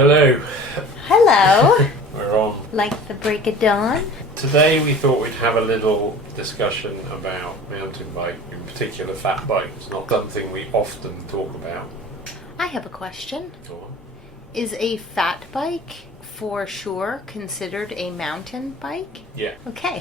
Hello. Hello. We're on. Like the break of dawn? Today we thought we'd have a little discussion about mountain bike, in particular fat bikes. Not something we often talk about. I have a question. Go on. Is a fat bike for sure considered a mountain bike? Yeah. Okay.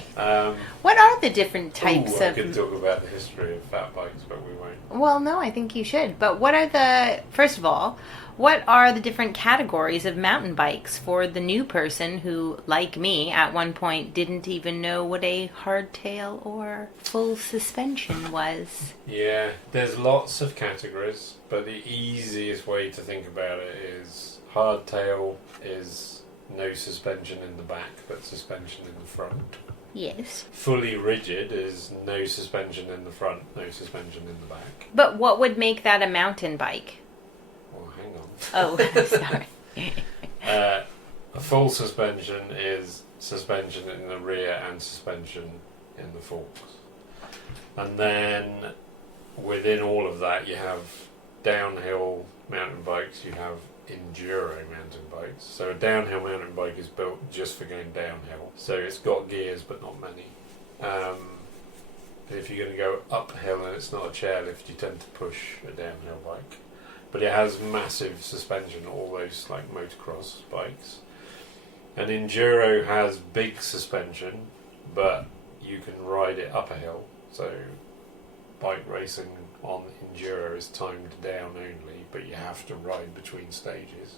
What are the different types I of... could talk about the history of fat bikes, but we won't. Well, no, I think you should. But what are the... First of all, what are the different categories of mountain bikes for the new person who, like me, at one point didn't even know what a hardtail or full suspension was? Yeah, there's lots of categories, but the easiest way to think about it is hardtail is no suspension in the back, but suspension in the front. Yes. Fully rigid is no suspension in the front, no suspension in the back. But what would make that a mountain bike? Well, hang on. Oh, sorry. A full suspension is suspension in the rear and suspension in the forks. And then within all of that you have downhill mountain bikes, you have enduro mountain bikes. So a downhill mountain bike is built just for going downhill. So it's got gears but not many. If you're going to go uphill and it's not a chairlift, you tend to push a downhill bike. But it has massive suspension, all those like motocross bikes. And enduro has big suspension, but you can ride it up a hill. So bike racing on enduro is timed down only, but you have to ride between stages.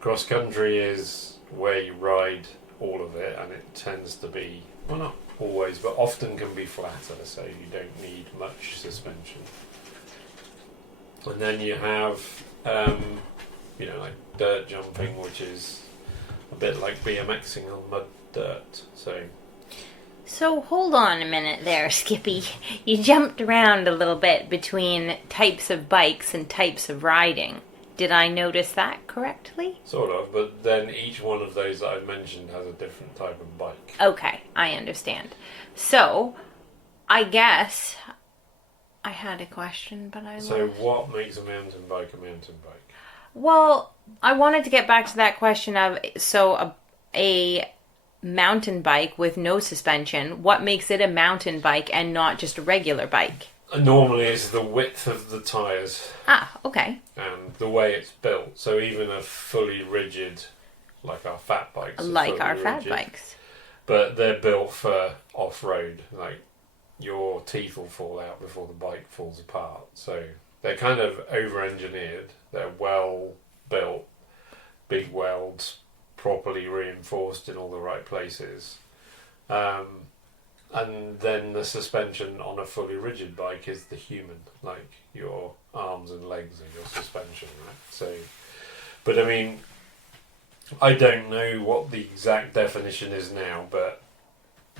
Cross country is where you ride all of it, and it tends to be, well, not always, but often can be flatter, so you don't need much suspension. And then you have, like dirt jumping, which is a bit like BMXing on mud dirt. So hold on a minute there, Skippy. You jumped around a little bit between types of bikes and types of riding. Did I notice that correctly? Sort of, but then each one of those that I mentioned has a different type of bike. Okay, I understand. So, I guess I had a question, but I So lost. what makes a mountain bike a mountain bike? Well, I wanted to get back to that question of, so a mountain bike with no suspension, what makes it a mountain bike and not just a regular bike? Normally it's the width of the tyres Ah, okay. and the way it's built. So even a fully rigid, like our fat bikes. Like our fat rigid, bikes. But they're built for off-road. Like your teeth will fall out before the bike falls apart. So they're kind of over-engineered. They're well built, big welds, properly reinforced in all the right places. And then the suspension on a fully rigid bike is the human, like your arms and legs are your suspension, right? So, but I mean, I don't know what the exact definition is now, but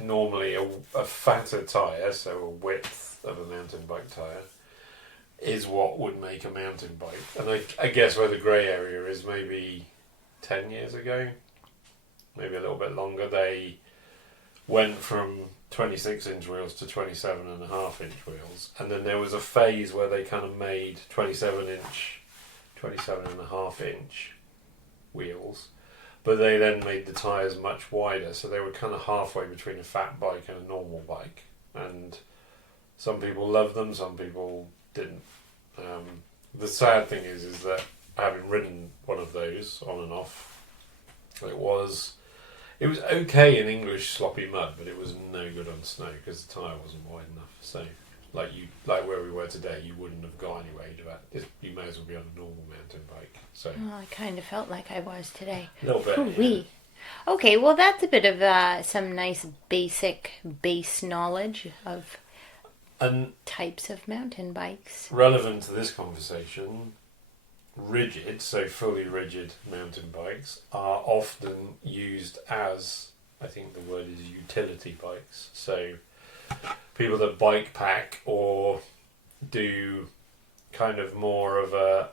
normally a fatter tyre, so a width of a mountain bike tyre, is what would make a mountain bike. And I guess where the grey area is, maybe 10 years ago, maybe a little bit longer, they went from 26-inch wheels to 27.5-inch wheels, and then there was a phase where they kind of made 27.5-inch wheels, but they then made the tyres much wider, so they were kind of halfway between a fat bike and a normal bike. And some people loved them, some people didn't. The sad thing is that having ridden one of those on and off, it was okay in English sloppy mud, but it was no good on snow because the tyre wasn't wide enough. So, like where we were today, you wouldn't have got anywhere. You may as well be on a normal mountain bike. So, Well, I kind of felt like I was today. a little bit. Ooh-wee. Okay, well that's a bit of some nice base knowledge of And types of mountain bikes. relevant to this conversation, rigid, so fully rigid mountain bikes are often used as, I think the word is utility bikes. So people that bike pack or do kind of more of a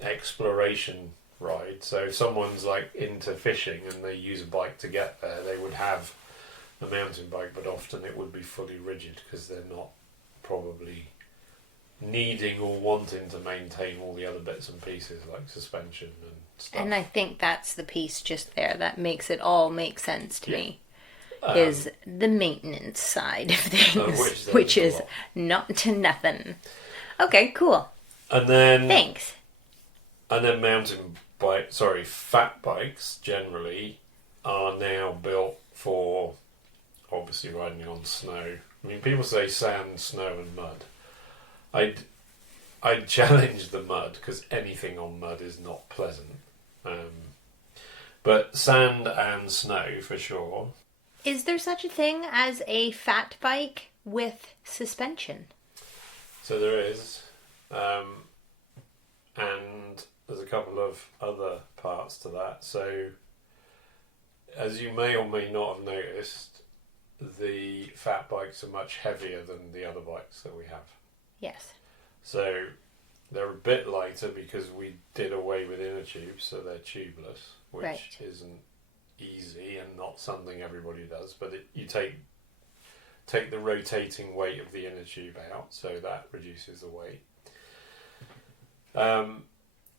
exploration ride. So if someone's like into fishing and they use a bike to get there, they would have a mountain bike, but often it would be fully rigid because they're not probably needing or wanting to maintain all the other bits and pieces like suspension and stuff. And I think that's the piece just there that makes it all make sense to me. Um, Is the maintenance side of things, which is not to nothing. Okay, cool. And then Thanks. And then fat bikes generally are now built for obviously riding on snow. I mean, people say sand, snow, and mud. I'd challenge the mud because anything on mud is not pleasant. But sand and snow for sure. Is there such a thing as a fat bike with suspension? So there is. And there's a couple of other parts to that. So, as you may or may not have noticed, the fat bikes are much heavier than the other bikes that we have. Yes. So, they're a bit lighter because we did away with inner tubes, so they're tubeless, which isn't easy and not something everybody does. But you take the rotating weight of the inner tube out, so that reduces the weight.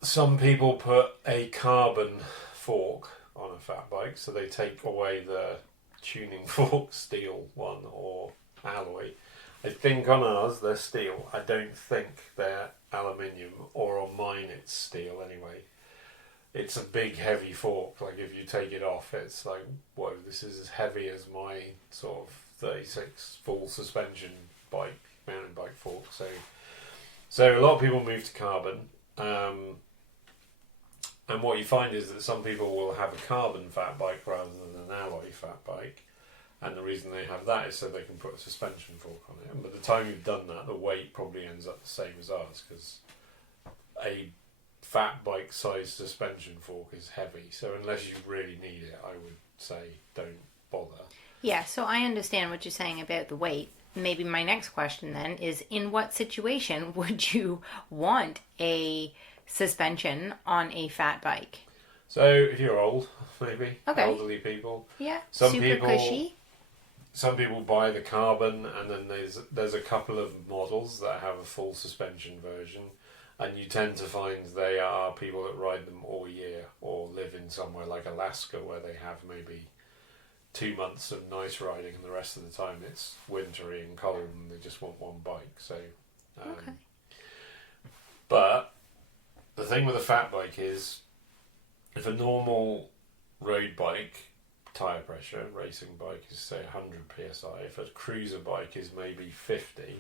Some people put a carbon fork on a fat bike, so they take away the tuning fork, steel one or alloy. I think on ours they're steel. I don't think they're aluminium, or on mine it's steel anyway. It's a big heavy fork, like if you take it off it's like, whoa, this is as heavy as my sort of 36 full suspension bike, mountain bike fork. So a lot of people move to carbon. And what you find is that some people will have a carbon fat bike rather than an alloy fat bike. And the reason they have that is so they can put a suspension fork on it. And by the time you've done that, the weight probably ends up the same as ours, because a fat bike size suspension fork is heavy. So unless you really need it, I would say don't bother. Yeah, so I understand what you're saying about the weight. Maybe my next question then is, in what situation would you want a suspension on a fat bike? So if you're old, maybe, elderly people. Yeah, cushy. Some people buy the carbon, and then there's a couple of models that have a full suspension version, and you tend to find they are people that ride them all year or live in somewhere like Alaska where they have maybe 2 months of nice riding and the rest of the time it's wintry and cold and they just want one bike. So, okay. But the thing with a fat bike is, if a normal road bike tyre pressure, racing bike is say 100 psi, if a cruiser bike is maybe 50,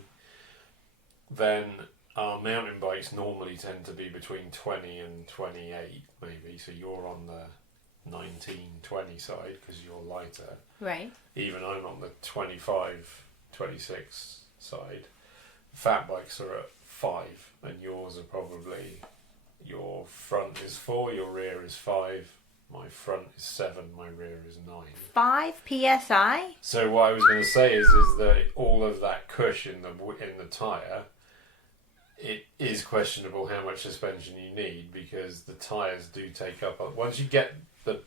then our mountain bikes normally tend to be between 20 and 28 maybe, so you're on the 19-20 side because you're lighter. Right. Even I'm on the 25-26 side. Fat bikes are at 5 and yours are probably, your front is 4, your rear is 5, my front is 7, my rear is 9. 5 psi? So what I was going to say is that all of that cush in the tyre, it is questionable how much suspension you need, because the tyres do take up, once you get the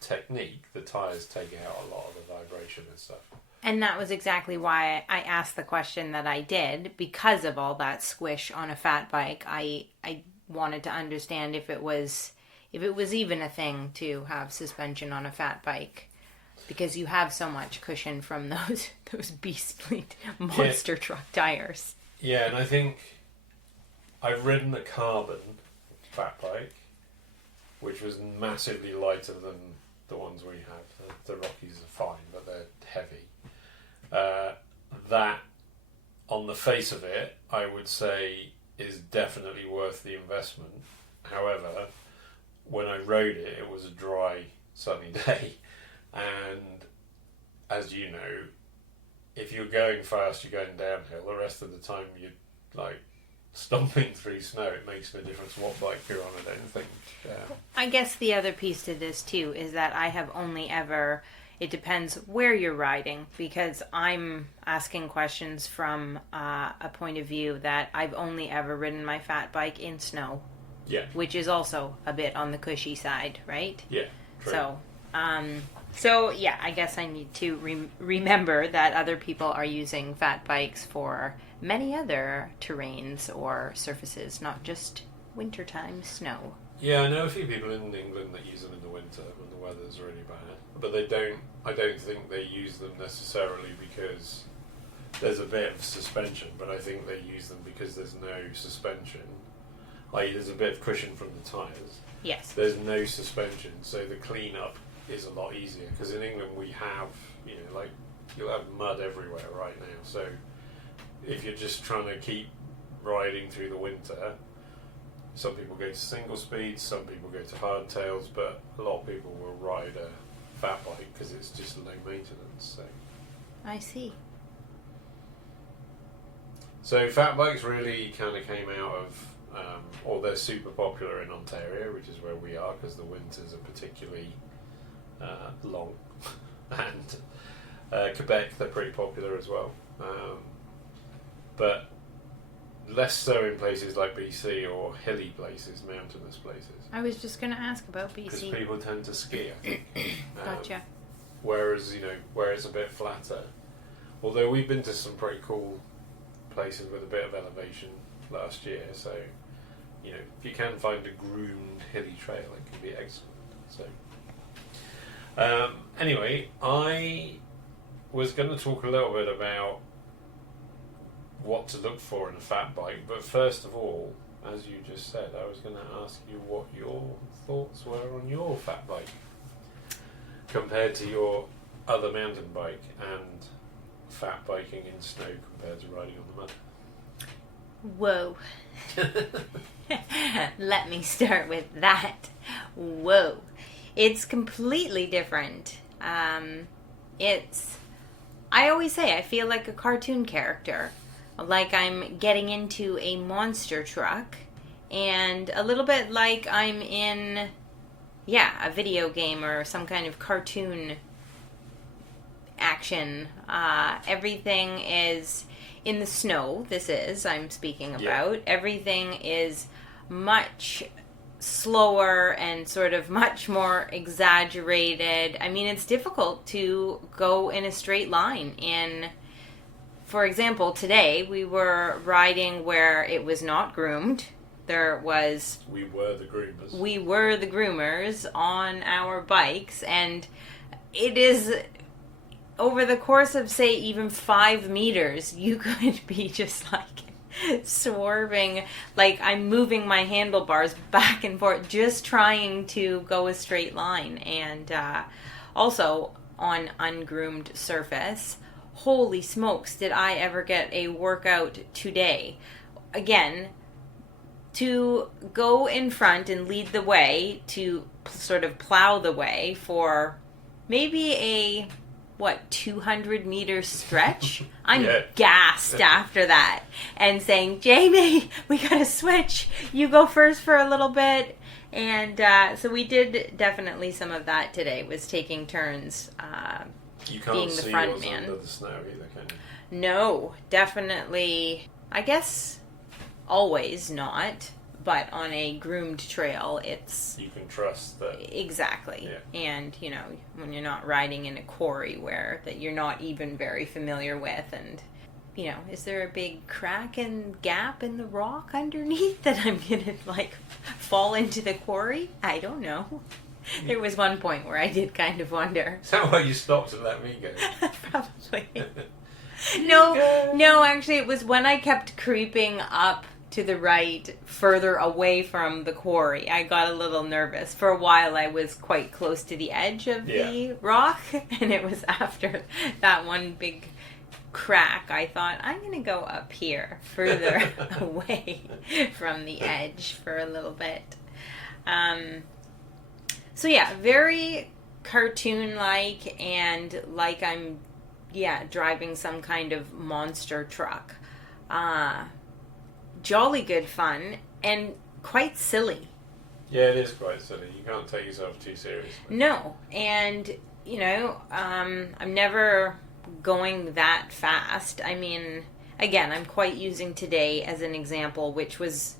technique, the tyres take out a lot of the vibration and stuff. And that was exactly why I asked the question that I did, because of all that squish on a fat bike. I wanted to understand if it was even a thing to have suspension on a fat bike, because you have so much cushion from those beastly monster truck tires. Yeah, and I think I've ridden a carbon fat bike, which was massively lighter than the ones we have. The Rockies are fine, but they're heavy. That, on the face of it, I would say is definitely worth the investment. However, when I rode it, it was a dry, sunny day, and as you know, if you're going fast, you're going downhill. The rest of the time, you're like stomping through snow. It makes no difference what bike you're on, I don't think. I guess the other piece to this too is that I have only ever, it depends where you're riding, because I'm asking questions from a point of view that I've only ever ridden my fat bike in snow. Yeah. Which is also a bit on the cushy side, right? Yeah, true. So, So, yeah, I guess I need to remember that other people are using fat bikes for many other terrains or surfaces, not just wintertime snow. Yeah, I know a few people in England that use them in the winter when the weather's really bad, but I don't think they use them necessarily because there's a bit of suspension, but I think they use them because there's no suspension. I.e., there's a bit of cushion from the tyres. Yes. There's no suspension, so the clean-up is a lot easier, because in England we have, you'll have mud everywhere right now, so if you're just trying to keep riding through the winter, some people go to single speeds, some people go to hardtails, but a lot of people will ride a fat bike because it's just low maintenance. So I see. So fat bikes really kind of came out of, or they're super popular in Ontario, which is where we are, because the winters are particularly long, and Quebec, they're pretty popular as well, but less so in places like BC or hilly places, mountainous places. I was just going to ask about BC. Because people tend to ski, I think. Gotcha. Whereas, where it's a bit flatter. Although we've been to some pretty cool places with a bit of elevation last year, so, if you can find a groomed hilly trail, it can be excellent. So, anyway, I was going to talk a little bit about what to look for in a fat bike, but first of all, as you just said, I was going to ask you what your thoughts were on your fat bike compared to your other mountain bike, and fat biking in snow compared to riding on the mud. Whoa. Let me start with that. Whoa. It's completely different. I always say I feel like a cartoon character. Like I'm getting into a monster truck, and a little bit like I'm in, a video game or some kind of cartoon action. Everything is in the snow, I'm speaking about. Yeah. Everything is much slower and sort of much more exaggerated. I mean, it's difficult to go in a straight line for example, today we were riding where it was not groomed. We were the groomers on our bikes, and it is over the course of, say, even 5 meters, you could be just like swerving, like I'm moving my handlebars back and forth, just trying to go a straight line. And also on ungroomed surface, holy smokes, did I ever get a workout today. Again, to go in front and lead the way, to sort of plow the way for maybe a 200 meter stretch. I'm gassed after that and saying, Jamie, we gotta switch, you go first for a little bit. And so we did definitely some of that today, was taking turns you can't being the see front what's man. Under the snow either, can you? No, definitely, I guess always not, but on a groomed trail, you can trust that. Exactly. Yeah. And, when you're not riding in a quarry that you're not even very familiar with, and, is there a big crack and gap in the rock underneath that I'm going to, fall into the quarry? I don't know. There was one point where I did kind of wonder. Is that why you stopped and let me go? Probably. No, actually, it was when I kept creeping up to the right, further away from the quarry. I got a little nervous. For a while, I was quite close to the edge of the rock, and it was after that one big crack, I thought, I'm going to go up here, further away from the edge for a little bit. So yeah, very cartoon-like, and like I'm, driving some kind of monster truck. Jolly good fun, and quite silly. Yeah, it is quite silly. You can't take yourself too seriously. No, and, I'm never going that fast. I mean, again, I'm quite using today as an example, which was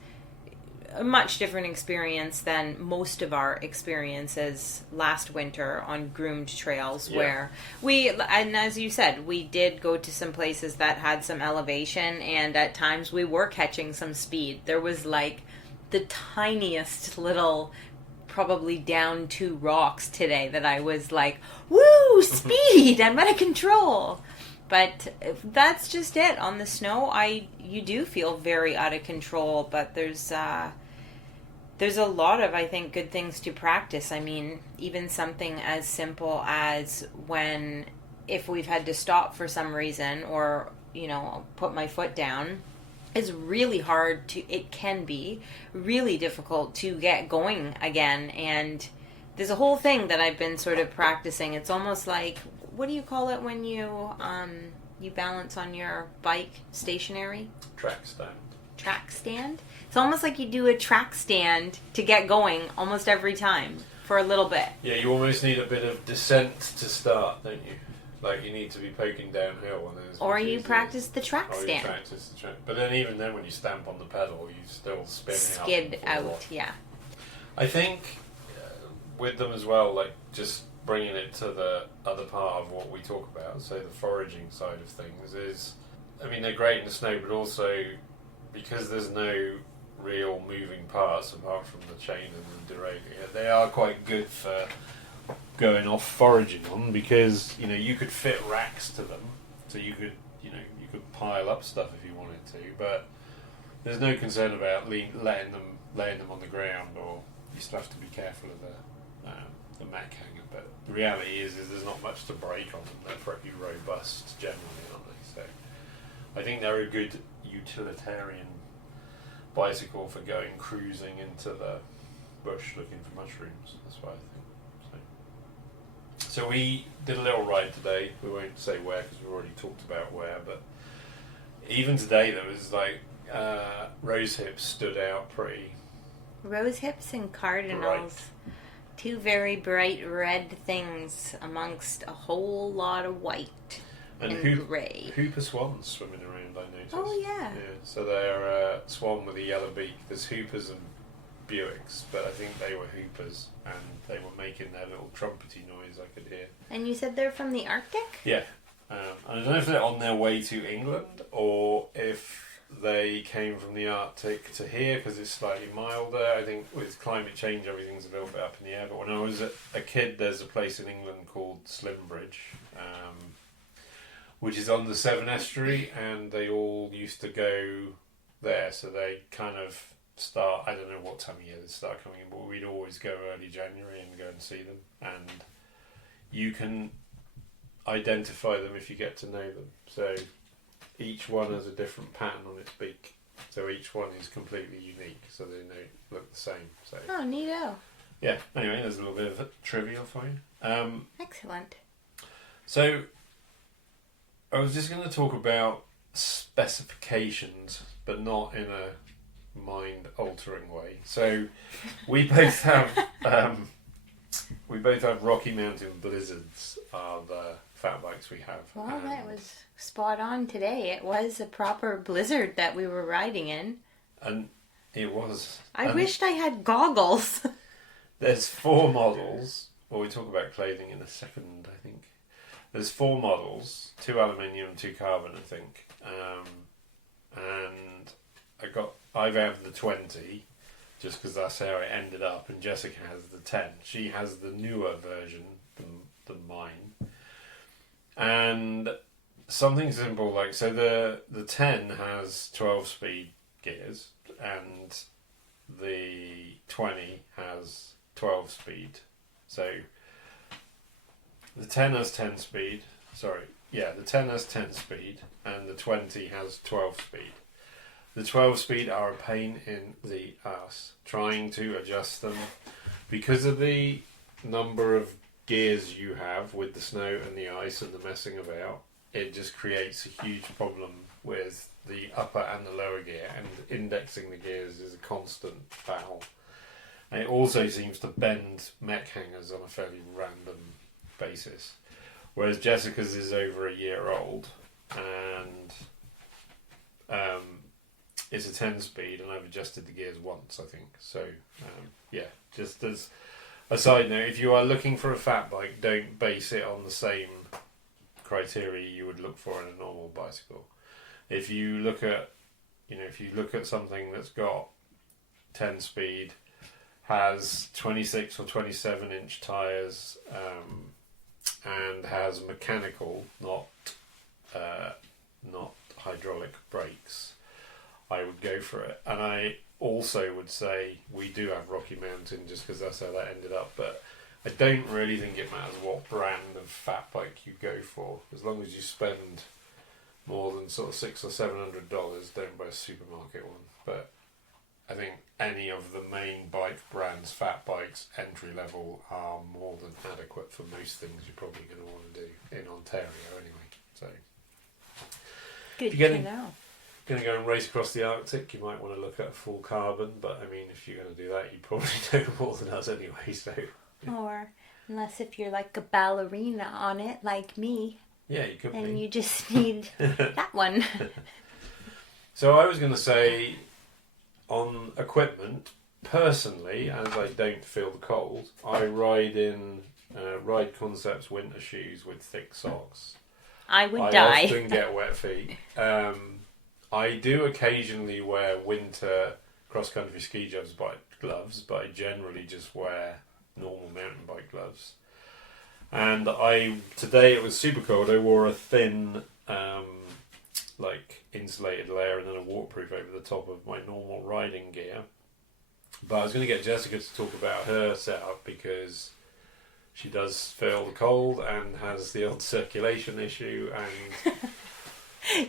a much different experience than most of our experiences last winter on groomed trails, where and as you said, we did go to some places that had some elevation, and at times we were catching some speed. There was like the tiniest little, probably down 2 rocks today that I was like, woo, speed, I'm out of control. But that's just it. On the snow, you do feel very out of control, but there's a lot of, I think, good things to practice. I mean, even something as simple as if we've had to stop for some reason, or, put my foot down, is really hard it can be really difficult to get going again. And there's a whole thing that I've been sort of practicing. It's almost like, what do you call it when you balance on your bike stationary? Track stand. Track stand? It's almost like you do a track stand to get going almost every time for a little bit. Yeah, you almost need a bit of descent to start, don't you? Like, you need to be poking downhill. Or you practice the track stand. But then even then, when you stamp on the pedal, you still skid out, yeah. I think with them as well, like, just bringing it to the other part of what we talk about, so the foraging side of things, is, I mean, they're great in the snow, but also because there's no real moving parts apart from the chain and the derailleur, they are quite good for going off foraging on, because you could fit racks to them, so you could pile up stuff if you wanted to, but there's no concern about laying them on the ground, or you still have to be careful of the Mac hanger. But the reality is there's not much to break on them. They're pretty robust generally, aren't they? So I think they're a good utilitarian bicycle for going cruising into the bush looking for mushrooms. That's what I think. So we did a little ride today. We won't say where because we've already talked about where, but even today there was like rose hips stood out pretty. Rose hips and cardinals. Bright. 2 very bright red things amongst a whole lot of white and grey. Hooper swans swimming around, I noticed. Oh, yeah. So they're swan with a yellow beak. There's hoopers and Buicks, but I think they were hoopers, and they were making their little trumpety noise I could hear. And you said they're from the Arctic? Yeah. I don't know if they're on their way to England, or if they came from the Arctic to here because it's slightly milder. I think with climate change everything's a little bit up in the air, but when I was a kid there's a place in England called Slimbridge, which is on the Severn Estuary, and they all used to go there, so they kind of start, I don't know what time of year they start coming in, but we'd always go early January and go and see them, and you can identify them if you get to know them. So each one has a different pattern on its beak, so each one is completely unique, so they don't look the same. So oh, neato. Yeah, anyway, there's a little bit of trivia for you. Excellent. So I was just going to talk about specifications, but not in a mind-altering way. So we both have Rocky Mountain Blizzards are the fat bikes we have. Well, that was spot on today. It was a proper blizzard that we were riding in. And it was. I wished I had goggles. There's 4 models. Well, we talk about clothing in a second, I think. There's 4 models, 2 aluminium, 2 carbon, I think. And I've had the 20, just because that's how it ended up, and Jessica has the 10. She has the newer version than mine. And something simple, like, so the 10 has 12 speed gears, and the 20 has 12 speed. So the 10 has 10 speed, the 10 has 10 speed, and the 20 has 12 speed. The 12 speed are a pain in the ass, trying to adjust them because of the number of gears you have with the snow and the ice and the messing about. It just creates a huge problem with the upper and the lower gear, and indexing the gears is a constant battle. And it also seems to bend mech hangers on a fairly random basis, whereas Jessica's is over a year old, and it's a 10-speed, and I've adjusted the gears once, I think. So, yeah, just as a side note, if you are looking for a fat bike, don't base it on the same criteria you would look for in a normal bicycle. If you look at, something that's got 10-speed, has 26 or 27-inch tyres, and has mechanical, not hydraulic brakes, I would go for it. And I also would say we do have Rocky Mountain just because that's how that ended up, but I don't really think it matters what brand of fat bike you go for, as long as you spend more than sort of $600 or $700. Don't buy a supermarket one. But I think any of the main bike brands, fat bikes, entry level, are more than adequate for most things you're probably going to want to do in Ontario anyway. So Good if you're to know. going to go and race across the Arctic, you might want to look at full carbon. But I mean, if you're going to do that, you probably know more than us anyway. So Or unless if you're like a ballerina on it, like me, yeah, you could and be. you just need that one. So I was going to say, on equipment, personally, as I don't feel the cold, I ride in Ride Concepts winter shoes with thick socks. I would I die. often get wet feet. I do occasionally wear winter cross-country ski gloves, but I generally just wear normal mountain bike gloves. And today it was super cold. I wore a thin, insulated layer and then a waterproof over the top of my normal riding gear. But I was going to get Jessica to talk about her setup because she does feel the cold and has the odd circulation issue, and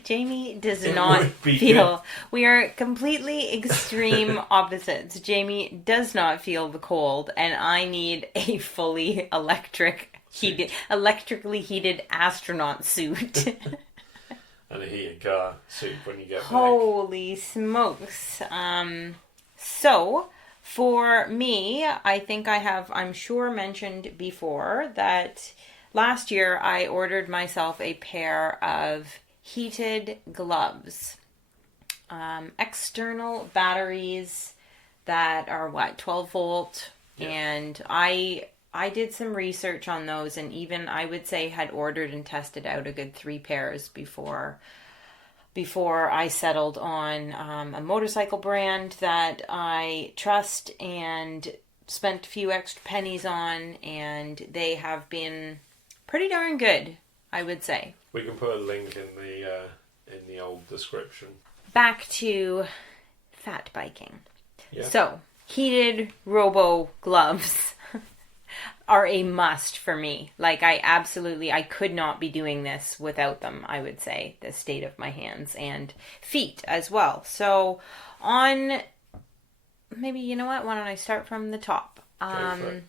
Jamie does It not would be feel. good. We are completely extreme opposites. Jamie does not feel the cold, and I need a fully electrically heated astronaut suit. and a heated car suit when you get back. Holy smokes! So for me, I think I'm sure mentioned before that last year I ordered myself a pair of heated gloves, external batteries that are 12 volt, Yeah. and I did some research on those, and even I would say had ordered and tested out a good 3 pairs before I settled on a motorcycle brand that I trust and spent a few extra pennies on, and they have been pretty darn good, I would say. We can put a link in the old description. Back to fat biking. Yeah. So, heated robo gloves are a must for me. Like, I could not be doing this without them, I would say, the state of my hands and feet as well. So, maybe, you know what, why don't I start from the top? Go for it.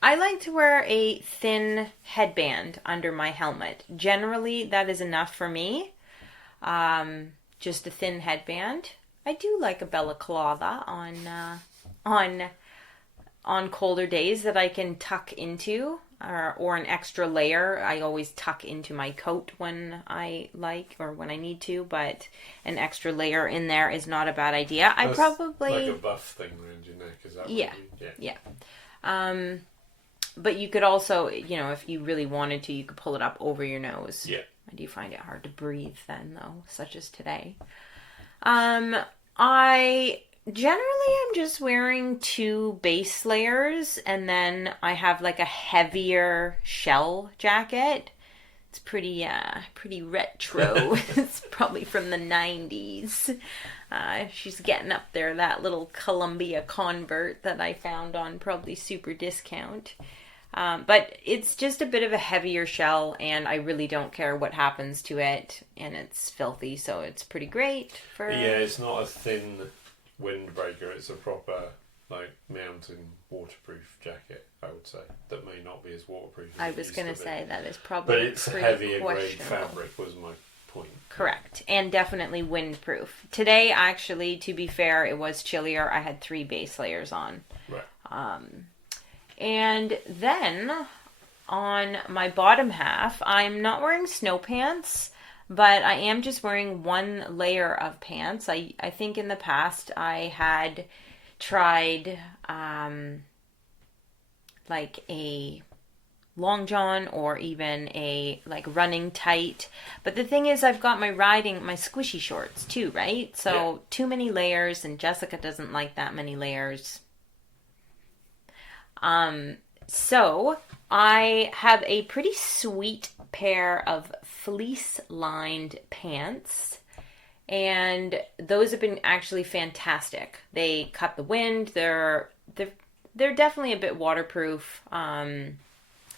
I like to wear a thin headband under my helmet. Generally, that is enough for me. Just a thin headband. I do like a balaclava on colder days that I can tuck into, or an extra layer. I always tuck into my coat when I like or when I need to, but an extra layer in there is not a bad idea. That's I probably like a buff thing around your neck, is that what Yeah. you... Yeah. yeah. But you could also, if you really wanted to, you could pull it up over your nose. Yeah. I do find it hard to breathe then, though, such as today. I generally am just wearing 2 base layers, and then I have like a heavier shell jacket. It's pretty retro. It's probably from the 90s. She's getting up there, that little Columbia Convert that I found on probably super discount. But it's just a bit of a heavier shell, and I really don't care what happens to it, and it's filthy, so it's pretty great for... Yeah, it's not a thin windbreaker, it's a proper mountain waterproof jacket, I would say, that may not be as waterproof as I it was used going to to be. say that is probably But it's pretty heavier grade questionable. fabric was my point. Correct. And definitely windproof. Today, actually, to be fair, it was chillier. I had 3 base layers on. Right. And then on my bottom half, I'm not wearing snow pants, But I am just wearing one layer of pants. I think in the past I had tried like a long john or even a like running tight. But the thing is I've got my squishy shorts too, right? So too many layers, and Jessica doesn't like that many layers. So I have a pretty sweet pair of fleece lined pants, and those have been actually fantastic. They cut the wind. They're definitely a bit waterproof.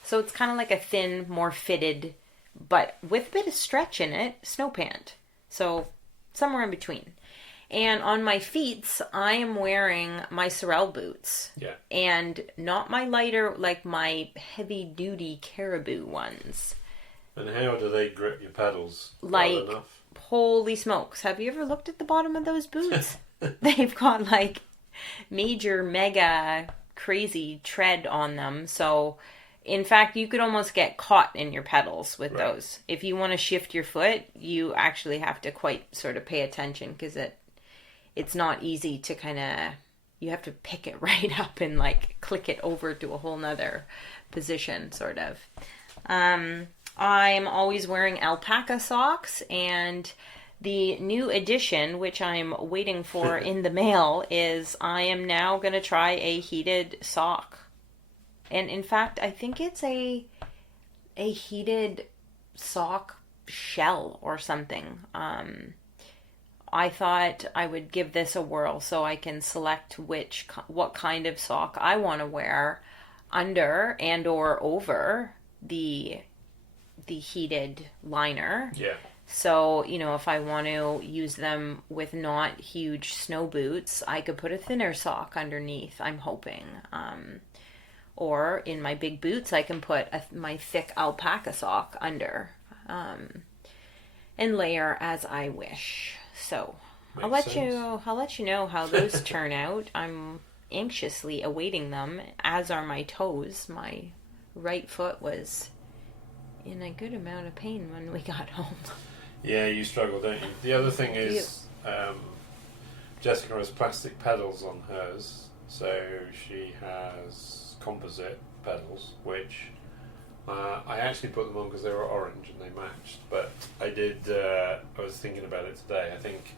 So it's kind of like a thin, more fitted, but with a bit of stretch in it, snow pant. So somewhere in between. And on my feet, I am wearing my Sorel boots. Yeah. And not my lighter, like my heavy-duty Caribou ones. And how do they grip your pedals? Like, well enough? Holy smokes. Have you ever looked at the bottom of those boots? They've got, like, major, mega, crazy tread on them. So, in fact, you could almost get caught in your pedals with those. If you want to shift your foot, you actually have to quite sort of pay attention, because it's not easy to kind of, you have to pick it right up and like click it over to a whole nother position, sort of. I'm always wearing alpaca socks, and the new addition, which I'm waiting for in the mail, is I am now going to try a heated sock. And in fact, I think it's a heated sock shell or something. I thought I would give this a whirl so I can select what kind of sock I want to wear under and or over the heated liner. Yeah. So, if I want to use them with not huge snow boots, I could put a thinner sock underneath, I'm hoping. Or in my big boots, I can put my thick alpaca sock under and layer as I wish. So I'll let you know how those turn out. I'm anxiously awaiting them, as are my toes. My right foot was in a good amount of pain when we got home. Yeah, you struggle, don't you? The other thing is, Jessica has plastic pedals on hers, so she has composite pedals, which I actually put them on because they were orange and they matched. But I was thinking about it today. I think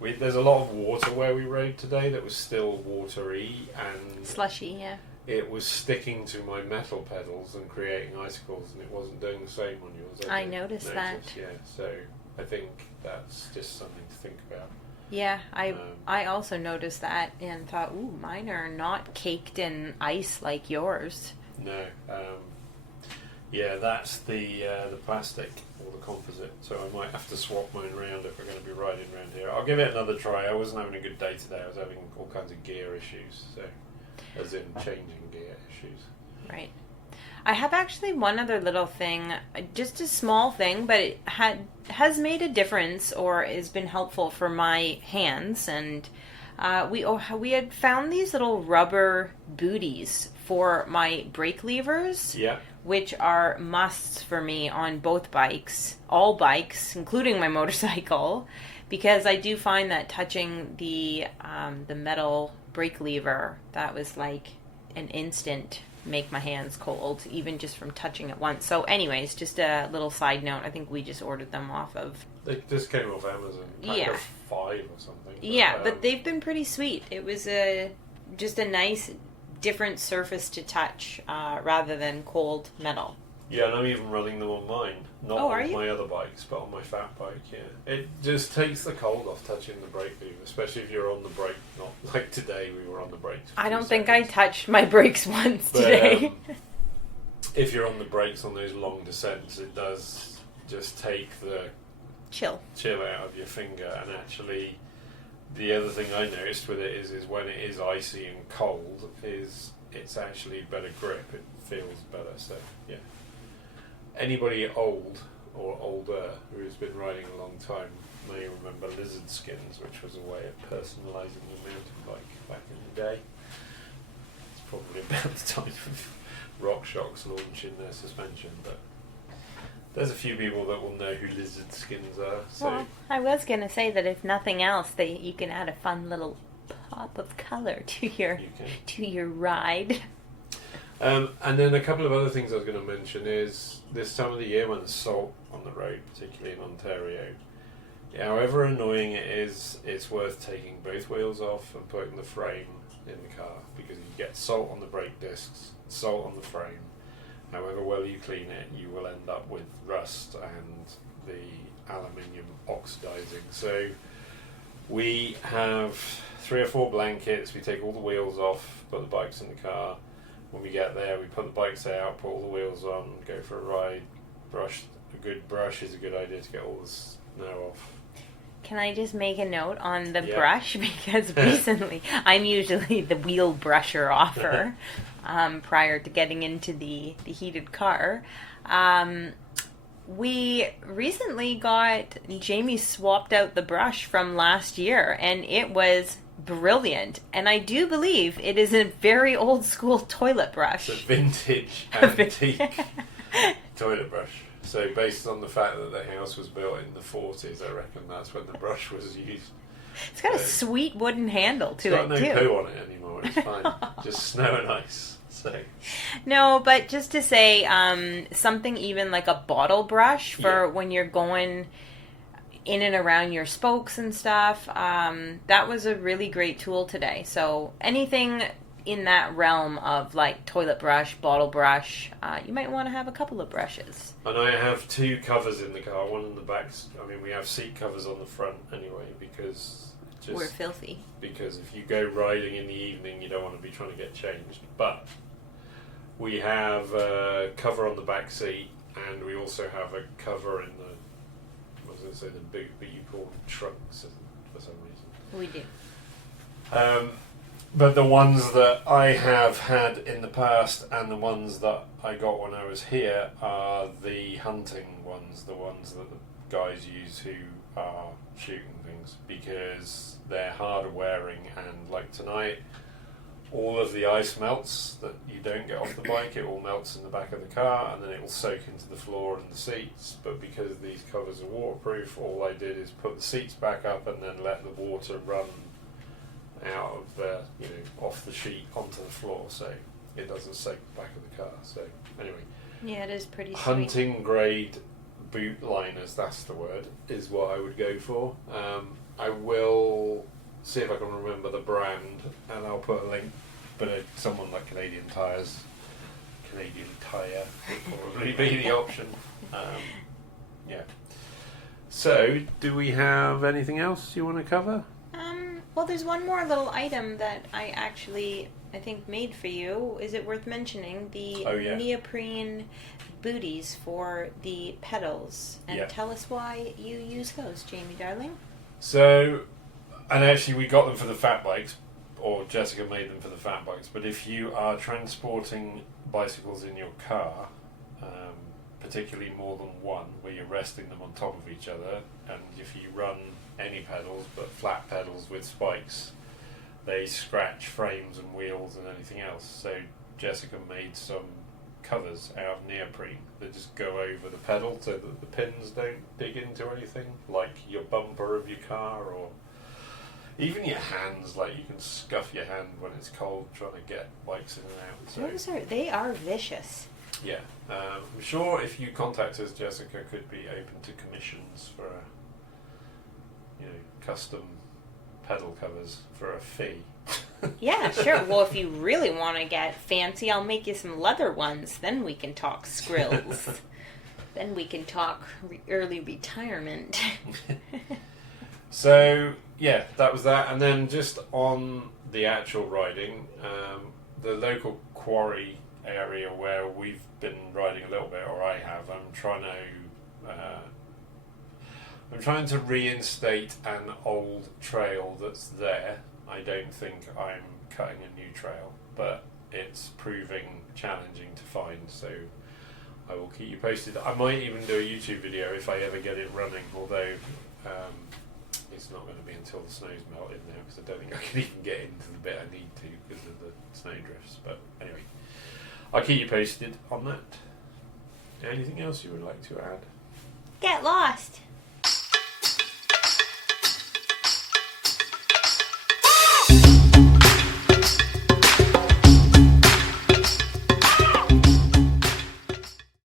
there's a lot of water where we rode today that was still watery and slushy. Yeah. It was sticking to my metal pedals and creating icicles, and it wasn't doing the same on yours. I noticed that. Yeah, so I think that's just something to think about. Yeah, I also noticed that and thought, ooh, mine are not caked in ice like yours. No. Yeah, that's the plastic or the composite, so I might have to swap mine around if we're going to be riding around here. I'll give it another try. I wasn't having a good day today. I was having all kinds of gear issues, so as in changing gear issues. Right. I have actually one other little thing, just a small thing, but it has made a difference or has been helpful for my hands. And we had found these little rubber booties for my brake levers, which are musts for me on both bikes, all bikes, including my motorcycle, because I do find that touching the metal brake lever, that was like an instant make my hands cold, even just from touching it once. So anyways, just a little side note, I think we just ordered them off of... They just came off Amazon. Pack of 5 or something. But they've been pretty sweet. It was just a nice, different surface to touch rather than cold metal. Yeah, and I'm even running them on mine. Not on my other bikes, but on my fat bike, yeah. It just takes the cold off touching the brake lever, especially if you're on the brake. Not like today, we were on the brakes. I don't think I touched my brakes once today. If you're on the brakes on those long descents, it does just take the chill out of your finger. And actually, the other thing I noticed with it is when it is icy and cold, it's actually better grip. It feels better, so yeah. Anybody old or older who has been riding a long time may remember lizard skins, which was a way of personalising the mountain bike back in the day. It's probably about the time of RockShox launching their suspension, but There's a few people that will know who lizard skins are. So Well, I was going to say that if nothing else, you can add a fun little pop of color to your ride. And then a couple of other things I was going to mention is this time of the year when there's salt on the road, particularly in Ontario, however annoying it is, it's worth taking both wheels off and putting the frame in the car, because you get salt on the brake discs, salt on the frame. However well you clean it, you will end up with rust and the aluminium oxidizing. So we have 3 or 4 blankets. We take all the wheels off, put the bikes in the car. When we get there, we put the bikes out, put all the wheels on, go for a ride. A good brush is a good idea to get all the snow off. Can I just make a note on the brush? Because recently, I'm usually the wheel brusher offer prior to getting into the heated car. We recently got Jamie swapped out the brush from last year, and it was brilliant. And I do believe it is a very old school toilet brush. It's a vintage, antique toilet brush. So based on the fact that the house was built in the 40s, I reckon that's when the brush was used. It's got a sweet wooden handle to it, too. It's got no poo on it anymore. It's fine. Just snow and ice. So. No, but just to say, something even like a bottle brush for when you're going in and around your spokes and stuff. That was a really great tool today. So anything in that realm of like toilet brush, bottle brush, you might want to have a couple of brushes. And I have 2 covers in the car, one in the back. I mean, we have seat covers on the front anyway, because we're filthy. Because if you go riding in the evening, you don't want to be trying to get changed. But we have a cover on the back seat, and we also have a cover in the, I was going to say the boot, but you call them trunks for some reason. We do. But the ones that I have had in the past and the ones that I got when I was here are the hunting ones, the ones that the guys use who are shooting things, because they're harder wearing, and like tonight, all of the ice melts that you don't get off the bike, it all melts in the back of the car, and then it will soak into the floor and the seats. But because these covers are waterproof, all I did is put the seats back up and then let the water run out of the, off the sheet onto the floor, so it doesn't soak the back of the car. So anyway, yeah, it is pretty sweet. Hunting grade boot liners, that's the word, is what I would go for. I will see if I can remember the brand, and I'll put a link. But someone like Canadian Tire would probably be the option. Yeah. So, do we have anything else you want to cover? Well, there's one more little item that I think made for you. Is it worth mentioning? The neoprene booties for the pedals. And tell us why you use those, Jamie, darling. So, and actually we got them for the fat bikes, or Jessica made them for the fat bikes, but if you are transporting bicycles in your car, particularly more than one, where you're resting them on top of each other, and if you run any pedals, but flat pedals with spikes, they scratch frames and wheels and anything else. So Jessica made some covers out of neoprene that just go over the pedal so that the pins don't dig into anything, like your bumper of your car, or even your hands. Like you can scuff your hand when it's cold trying to get bikes in and out. So they are vicious. Yeah, I'm sure if you contact us, Jessica could be open to commissions for custom pedal covers for a fee. Yeah, sure. Well, if you really want to get fancy, I'll make you some leather ones. Then we can talk skrills. Then we can talk early retirement. So, yeah, that was that. And then just on the actual riding, the local quarry area where we've been riding a little bit, or I have, I'm trying to reinstate an old trail that's there. I don't think I'm cutting a new trail, but it's proving challenging to find, so I will keep you posted. I might even do a YouTube video if I ever get it running, although it's not going to be until the snow's melted now, because I don't think I can even get into the bit I need to because of the snow drifts. But anyway, I'll keep you posted on that. Anything else you would like to add? Get lost.